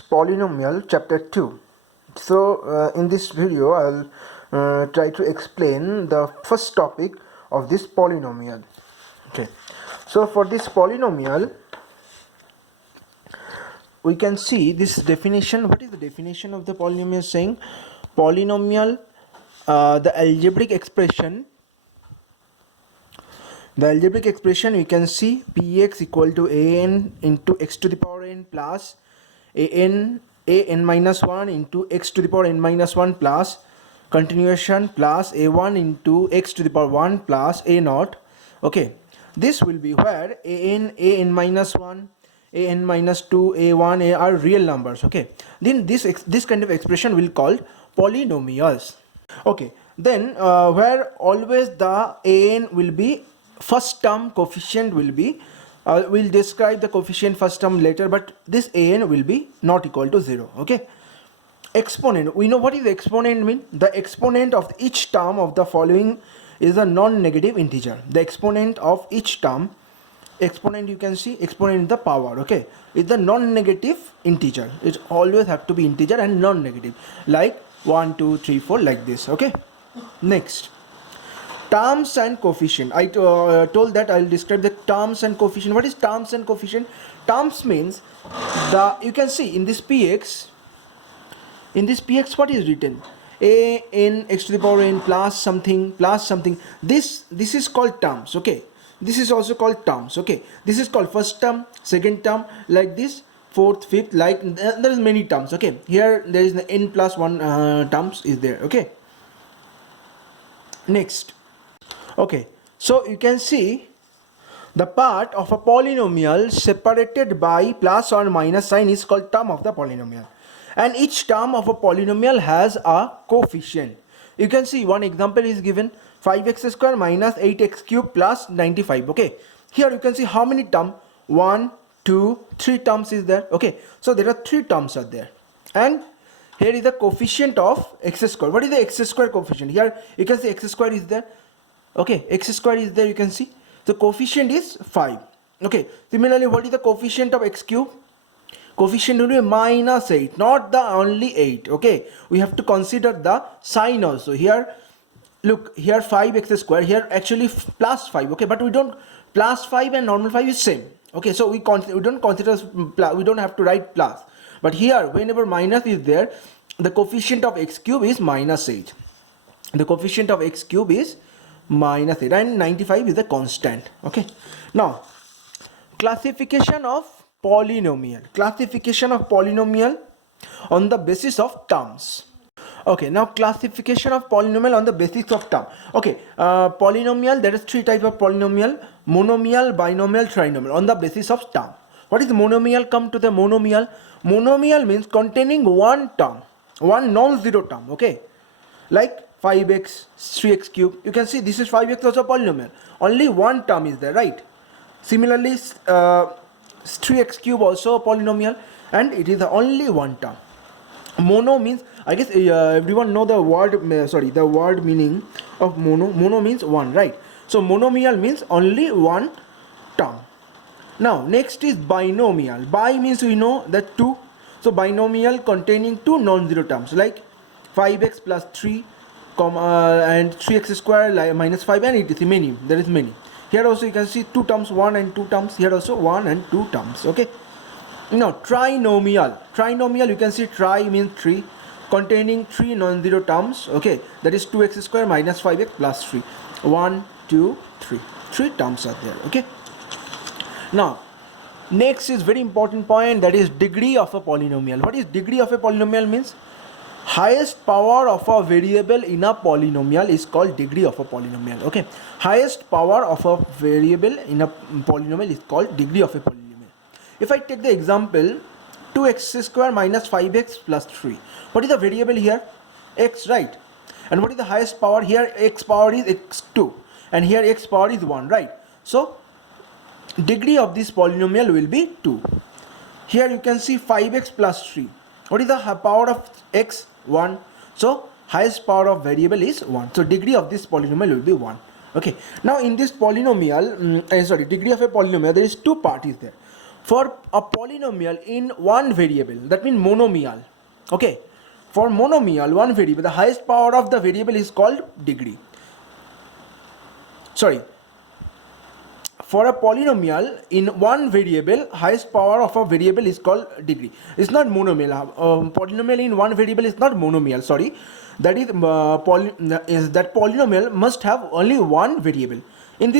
Polynomial chapter 2. In this video I'll try to explain the first topic of this polynomial. Okay, so for this polynomial we can see this definition. What is the definition of the polynomial? Saying polynomial, the algebraic expression we can see px equal to an into x to the power n plus an minus 1 into x to the power n minus 1 plus continuation plus a1 into x to the power 1 plus a naught. Okay, this will be where an minus 1, an minus 2, a1 a are real numbers. Okay, then this kind of expression will called polynomials. Okay, then where always the an will be first term, coefficient will be we'll describe the coefficient first term later, but this an will be not equal to 0. Okay, exponent, we know what is the exponent mean. The exponent of each term of the following is a non-negative integer. The exponent of each term, exponent, you can see exponent in the power, okay, is the non-negative integer. It always have to be integer and non-negative, like 1 2 3 4 like this. Okay, next, terms and coefficient. I told that I'll describe the terms and coefficient. What is terms and coefficient? Terms means the, you can see in this px, what is written? A n x to the power n plus something. This is called terms. Okay, this is also called terms. Okay, this is called first term, second term, like this, fourth, fifth, like there is many terms. Okay, here there is the n plus 1 terms is there. Okay, next. Okay, so you can see the part of a polynomial separated by plus or minus sign is called term of the polynomial, and each term of a polynomial has a coefficient. You can see one example is given, 5x square minus 8x cube plus 95. Okay, here you can see how many terms, 1 2 3 terms is there. Okay, so there are 3 terms are there, and here is the coefficient of x square. What is the x square coefficient? Here you can see x square is there. Okay, x square is there, you can see the coefficient is 5. Okay, similarly, what is the coefficient of x cube? Coefficient will be minus 8, not the only 8. Okay, we have to consider the sign also. Here look, here 5x square, here actually plus 5. Okay, but we don't, plus 5 and normal 5 is same. Okay, so we don't consider, we don't have to write plus, but here whenever minus is there, the coefficient of x cube is minus 8. The coefficient of x cube is minus 8, and 95 is the constant. Okay, now classification of polynomial on the basis of terms. Okay, now classification of polynomial on the basis of term. Okay, polynomial, there is 3 types of polynomial: monomial, binomial, trinomial, on the basis of term. What is monomial? Come to the monomial. Monomial means containing one term, one non-zero term. Okay, like 5x, 3x cube. You can see this is 5x also polynomial. Only one term is there, right? Similarly, 3x cube also a polynomial, and it is the only one term. Mono means, I guess everyone know the word, the word meaning of mono. Mono means one, right? So monomial means only one term. Now next is binomial. Bi means we know that 2. So binomial containing 2 non-zero terms, like 5x plus 3, and 3x square like minus 5, and it is many. There is many. Here also you can see 2 terms, 1 and 2 terms. Here also 1 and 2 terms. Okay. Now trinomial. Trinomial, you can see tri means 3, containing 3 non-zero terms. Okay, that is 2x square minus 5x plus 3. 1 2 3. 3 terms are there. Okay. Now next is very important point, that is degree of a polynomial. What is degree of a polynomial means? Highest power of a variable in a polynomial is called degree of a polynomial. Okay, highest power of a variable in a polynomial is called degree of a polynomial. If I take the example 2x square minus 5x plus 3, what is the variable here? X, right? And what is the highest power here? X power is x2, and here x power is 1, right? So degree of this polynomial will be 2. Here you can see 5x plus 3. What is the power of x? 1. So highest power of variable is 1. So degree of this polynomial will be 1. Okay. Now in this polynomial, degree of a polynomial, there is 2 parts there. For a polynomial in one variable, that means monomial. Okay, for monomial one variable, the highest power of the variable is called degree. Sorry, for a polynomial in one variable, highest power of a variable is called degree. It's not monomial. Polynomial in one variable is not monomial. Sorry, that is that polynomial must have only one variable. In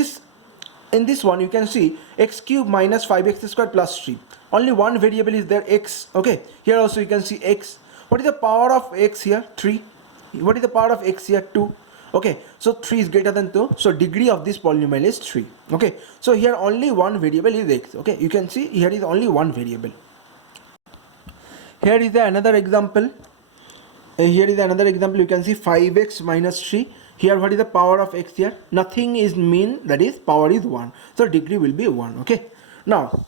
this one you can see x cube minus 5x squared plus 3. Only one variable is there, x. Okay, here also you can see x. What is the power of x here? 3. What is the power of x here? 2. Okay, so 3 is greater than 2, so degree of this polynomial is 3. Okay, so here only one variable is x. Okay, you can see here is only one variable. Here is another example. Here is another example. You can see 5x minus 3. Here what is the power of x here? Nothing is mean, that is power is 1, so degree will be 1. Okay, now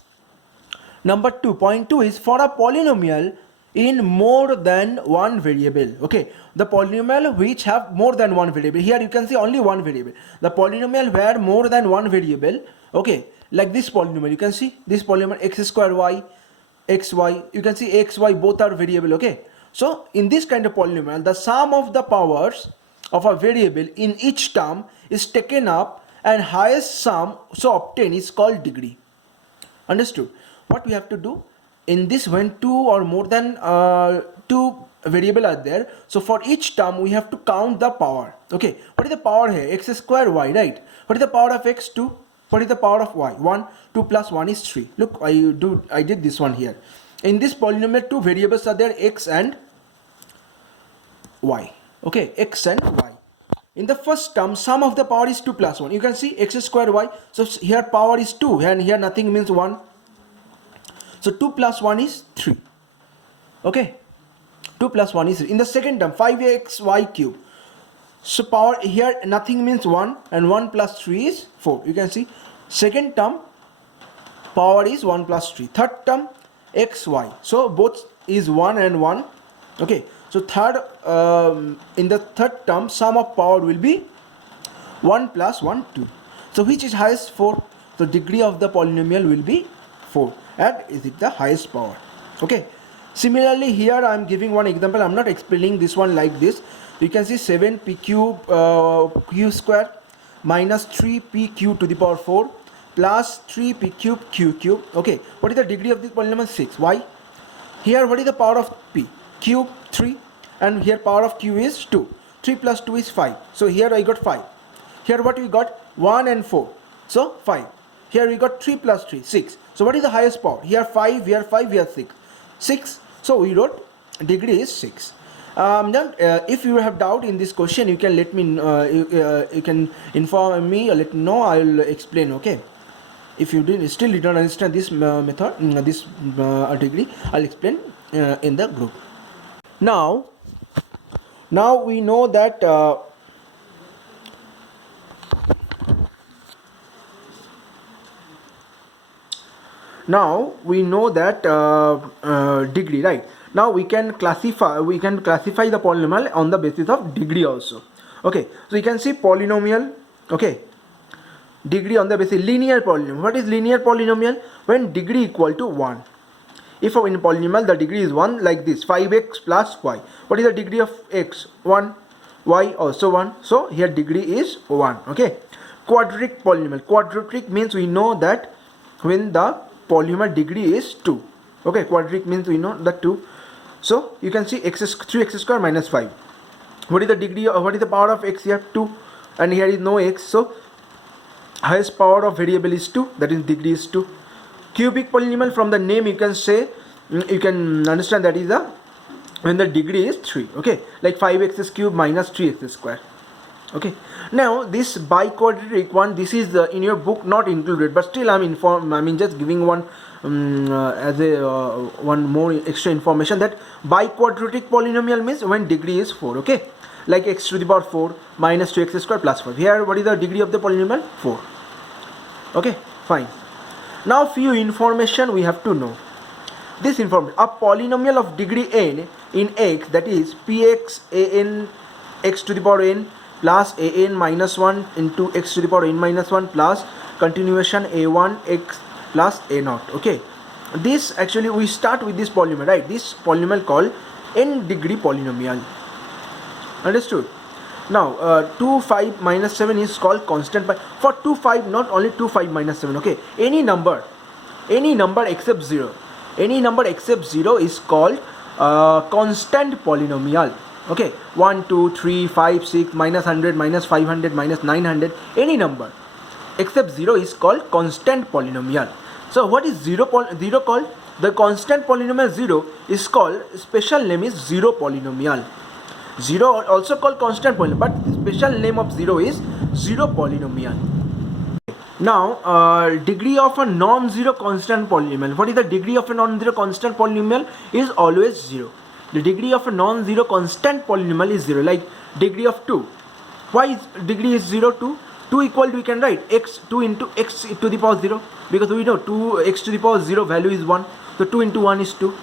number 2.2 is for a polynomial in more than one variable. Okay, the polynomial which have more than one variable. Here you can see only one variable. The polynomial where more than one variable. Okay, like this polynomial, you can see this polynomial x square y, xy. You can see xy both are variable. Okay, so in this kind of polynomial, the sum of the powers of a variable in each term is taken up, and highest sum so obtained is called degree. Understood? What we have to do in this, when two or more than two variable are there, so for each term we have to count the power. Okay, what is the power here? X square y, right? What is the power of x? 2. What is the power of y? 1. 2 plus 1 is 3. Look, I did this one here. In this polynomial, two variables are there, x and y. Okay, x and y. In the first term, sum of the power is 2 plus 1. You can see x square y. So here power is 2, and here nothing means 1. So 2 plus 1 is 3. Okay, 2 plus 1 is 3. In the second term, 5xy cube. So power here nothing means 1, and 1 plus 3 is 4. You can see second term power is 1 plus 3. Third term xy. So both is 1 and 1. Okay, so in the third term sum of power will be 1 plus 1 2. So which is highest? 4. So degree of the polynomial will be 4, and is it the highest power? Okay, similarly here I am giving one example. I am not explaining this one like this. You can see 7p cube q square minus 3p cube to the power 4 plus 3p cube q cube. Okay, what is the degree of this polynomial? 6. Why? Here what is the power of p? Cube 3, and here power of q is 2. 3 plus 2 is 5. So here I got 5. Here what we got? 1 and 4. So 5. Here we got 3 plus 3, 6. So what is the highest power? Here 5, here 5, here 6. 6. So we wrote degree is 6. Then if you have doubt in this question, you can let me you can inform me or let me know. I will explain. Okay, if you still did not understand this method, this degree, I'll explain in the group. Now we know that degree, right? Now we can classify the polynomial on the basis of degree also. Okay, so you can see polynomial. Okay, degree on the basis linear polynomial. What is linear polynomial? When degree equal to 1. If in polynomial the degree is 1, like this, 5x plus y. What is the degree of x? 1. Y also 1. So here degree is 1. Okay, quadratic polynomial. Quadratic means we know that when the polynomial degree is 2. Okay, quadratic means we know the 2. So you can see 3x square minus 5. What is the degree of, what is the power of x here? 2, and here is no x, so highest power of variable is 2, that is degree is 2. Cubic polynomial, from the name you can say, you can understand that is the when the degree is 3. Okay, like 5x cube minus 3x square. Okay, now this biquadratic one, this is in your book not included, but still I'm just giving one as a one more extra information, that biquadratic polynomial means when degree is 4. Okay, like x to the power 4 minus 2x square plus 5. Here what is the degree of the polynomial? 4. Okay, fine. Now few information we have to know. This information, a polynomial of degree n in x, that is px an x to the power n plus an minus 1 into x to the power n minus 1 plus continuation a1 x plus a0. Okay, this actually we start with this polynomial, right? This polynomial called n degree polynomial. Understood? Now 2 5 minus 7 is called constant. But for 2 5, not only 2 5 minus 7, okay, any number except 0, any number except 0 is called constant polynomial. Okay, 1 2 3 5 6 minus 100 minus 500 minus 900, any number except 0 is called constant polynomial. So what is 0 called? The constant polynomial 0 is called, special name is 0 polynomial. 0 also called constant polynomial, but special name of 0 is 0 polynomial. Now degree of a non-zero constant polynomial. What is the degree of a non-zero constant polynomial? Is always 0. The degree of a non-zero constant polynomial is 0. Like degree of 2. Why is degree is 0? 2 equal to, we can write x 2 into x to the power 0, because we know 2x to the power 0 value is 1. So 2 into 1 is 2.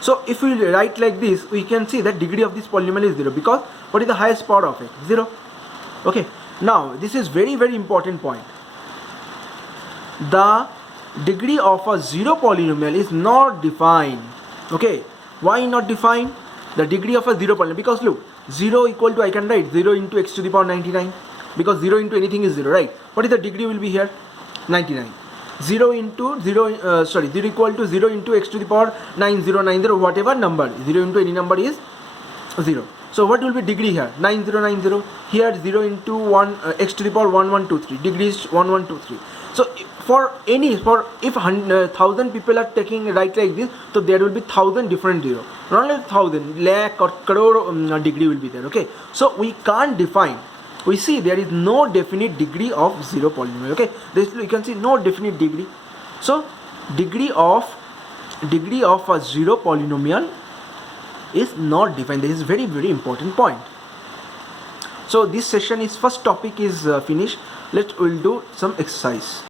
So if we write like this, we can see that degree of this polynomial is 0, because what is the highest power of it? 0. Okay. Now this is very important point. The degree of a 0 polynomial is not defined. Okay. Why not defined? The degree of a 0 polynomial, because look, 0 equal to, I can write 0 into x to the power 99, because 0 into anything is 0, right? What is the degree will be here? 99. 0 into 0, 0 equal to 0 into x to the power 9090, whatever number, 0 into any number is 0. So what will be degree here? 9090. Here 0 into 1 x to the power 1123, degree is 1123. So if 1000 people are taking right like this, so there will be 1000 different 0. Not only 1000, lakh or crore degree will be there. Okay, so we can't define. We see there is no definite degree of 0 polynomial. Okay, this you can see no definite degree. So degree of a 0 polynomial is not defined. This is very important point. So this session is, first topic is finished. We'll do some exercise.